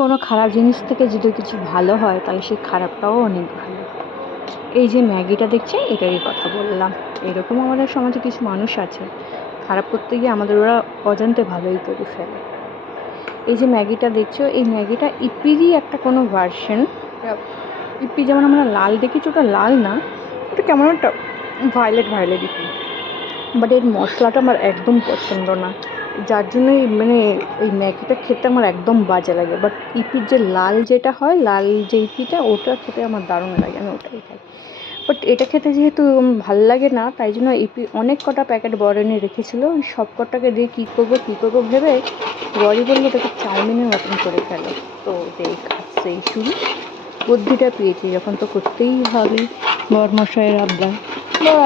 কোনো খারাপ জিনিস থেকে যদি কিছু ভালো হয় তাহলে সেই খারাপটাও অনেক ভালো। এই যে ম্যাগিটা দেখছেন এটারই কথা বললাম। এরকম আমাদের সমাজে কিছু মানুষ আছে, খারাপ করতে গিয়ে আমাদের ওরা অজান্তে ভালোই করে ফেলে। এই যে ম্যাগিটা দেখছো, এই ম্যাগিটা ইপিরই একটা কোনো ভার্সন। ইপি যেমন আমরা লাল দেখেছি, ওটা লাল না, ওটা কেমন একটা ভায়োলেট ইপি। বাট এর মশলাটা আমার একদম পছন্দ না, যার জন্যই মানে ওই ম্যাগিটা খেতে আমার একদম বাজে লাগে। বাট ইপির যে লাল যেটা হয়, লাল যে ইপিটা, ওটা খেতে আমার দারুণ লাগে, আমি ওটাই খাই। বাট এটা খেতে যেহেতু ভাল লাগে না, তাই জন্য ইপি অনেক কটা প্যাকেট বর এনে রেখেছিলো। ওই সব কটাকে দিয়ে কী করবো ভেবে বরই বললো ওটাকে চাউমিনের মতন করে ফেলো। তো এই কাজ সেই শুরু, বুদ্ধিটা পেয়েছি যখন তো করতেই হবে। বরমশাইয়ের আবদার,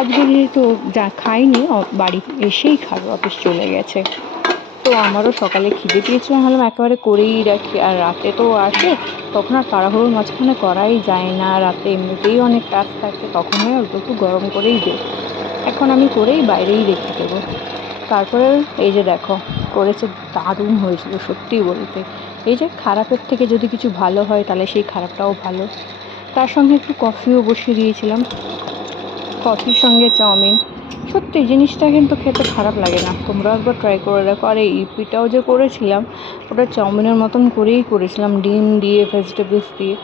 আজকে যেহেতু যা খাইনি, বাড়ি এসেই খাবে, অফিস চলে গেছে। তো আমারও সকালে খিদে পেয়েছিল, ভাবলাম একেবারে করেই রাখি। আর রাতে তো আসে, তখন আর তাড়াহুড়োর মাঝখানে করাই যায় না। রাতে এমনিতেই অনেক কাজ থাকে, তখন হয় অল্প একটু গরম করেই দে। এখন আমি করেই বাইরেই রেখে দেবো। তারপরে এই যে দেখো করেছে, দারুণ হয়েছিল সত্যি বলতে। এই যে খারাপের থেকে যদি কিছু ভালো হয় তাহলে সেই খারাপটাও ভালো। তার সঙ্গে একটু কফিও বসিয়ে দিয়েছিলাম, কফির সঙ্গে চাউমিন। সত্যি জিনিসটা কিন্তু খেতে খারাপ লাগে না, তোমরাও একবার ট্রাই করে দেখো। আর এই ইপিটাও যে করেছিলাম, ওটা চাউমিনের মতন করেই করেছিলাম, ডিম দিয়ে ভেজিটেবলস দিয়ে।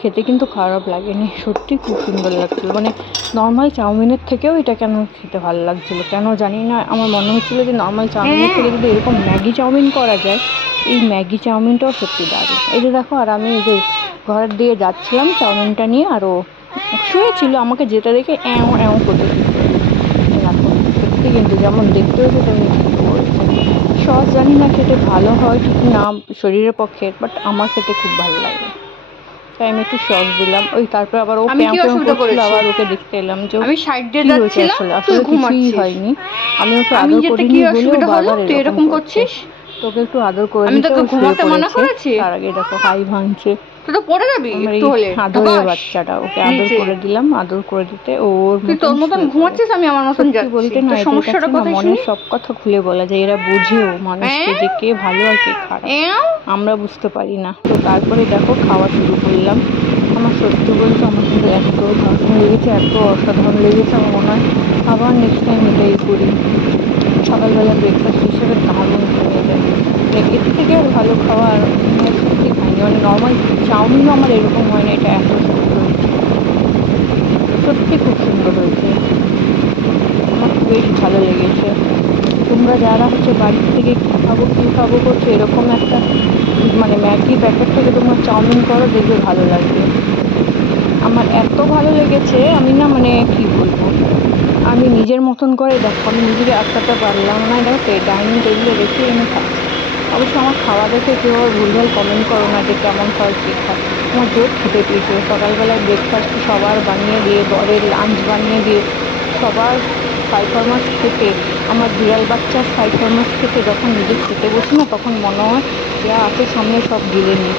খেতে কিন্তু খারাপ লাগেনি, সত্যি খুব সুন্দর লাগছিলো। মানে নর্মাল চাউমিনের থেকেও এটা কেন খেতে ভালো লাগছিলো কেন জানি না। আমার মনে হচ্ছিলো যে নর্মাল চাউমিনের থেকে যদি এরকম ম্যাগি চাউমিন করা যায়, এই ম্যাগি চাউমিনটাও সত্যি দারুণ। এই যে দেখো, আর আমি এই যে ঘরের দিয়ে যাচ্ছিলাম চাউমিনটা নিয়ে, আরও শুয়েছিল, আমাকে যেতে দেখে এও এও করতে শুরু করে দিল। দেখো সত্যি কিন্তু যেমন দেখতে হয়েছে তেমনি খেতে হয়েছে। সস জানি না খেতে ভালো হয় ঠিক না শরীরের পক্ষে, বাট আমার খেতে খুব ভালো লাগে, তাই আমি একটু সস দিলাম। ওই তারপর আবার ও আমি প্যাও কি প্যাও অসুবিধা করছিল, করেছি? আবার ওকে দেখতে এলাম যে আমি সাইড দিয়ে কী হয়েছে। যাচ্ছিলাম, আসলে তুই আসলে কিছুই ঘুমাচ্ছিস। হয়নি, আমি ওকে আমি আদর যেতে কি করিনি বলেও অসুবিধা হলো, বারবার তুই এরকম এরকম করছে। করছিস? তোকে একটু আদর করে আমি দিতে তোকে ও শুয়ে ঘুমাতে মানা পড়েছে, করেছি? তার আগে দেখো হাই ভাঙছে। তুই তো পড়ে যাবি আমার একটু এই হলে, আদরের ধপাস বাচ্চাটা, ওকে আদর নিচে। করে দিলাম, আদর করে দিতে ওর তুই মতন তোর মতন শুয়ে পড়ে। ঘুমাচ্ছিস, আমি আমার মতন সত্যি যাচ্ছি, বলতে না, তোর এদের কাছে সমস্যাটা না কোথায় মনের শুনি? সব কথা খুলে বলা যায়, এরা বোঝেও মানুষকে যে কে ভালো আর কে খারাপ, এও আমরা বুঝতে পারি না। তো তারপরে দেখো খাওয়া শুরু করলাম। আমার সত্যি বলতে আমার কিন্তু এত দারুণ লেগেছে, এত অসাধারণ লেগেছে, আমার মনে হয় আবার নেক্সট টাইম এটাই করি। সকালবেলা ব্রেকফাস্ট হিসেবে দারুণ জমে যায়। মানে এর থেকে আর ভালো খাওয়া আর সত্যি খাইনি। মানে নর্মাল চাউমিনও আমার এরকম হয় না, এটা এত সুন্দর হয়েছে, সত্যি খুব সুন্দর হয়েছে, আমার বেশ ভালো লেগেছে। তোমরা যারা বাড়ির থেকে কী খাবো করছো, এরকম একটা মানে ম্যাগি প্যাকেট থেকে তোমরা চাউমিন করো, দেখবে ভালো লাগবে। আমার এত ভালো লেগেছে, আমি না মানে কি বলবো, আমি নিজের মতন করে দেখো, আমি নিজেকে আটকাতে পারলাম না। দেখো ডাইনিং টেবিলে রেখে আমি খাচ্ছি। অবশ্য আমার খাওয়া দেখে কেউ আর ভুলভাল কমেন্ট করো না যে কেমন খায় কে খায়। আমার জোর খেতে পেয়েছিল, সকালবেলায় ব্রেকফাস্ট সবার বানিয়ে দিয়ে, বরের লাঞ্চ বানিয়ে দিয়ে, সবার পারফরমেন্স খেতে, আমার বিড়াল বাচ্চার পারফরমেন্স খেতে, যখন নিজে খেতে বসি না, তখন মনে হয় যা আছে সামনে সব গিলে নিই।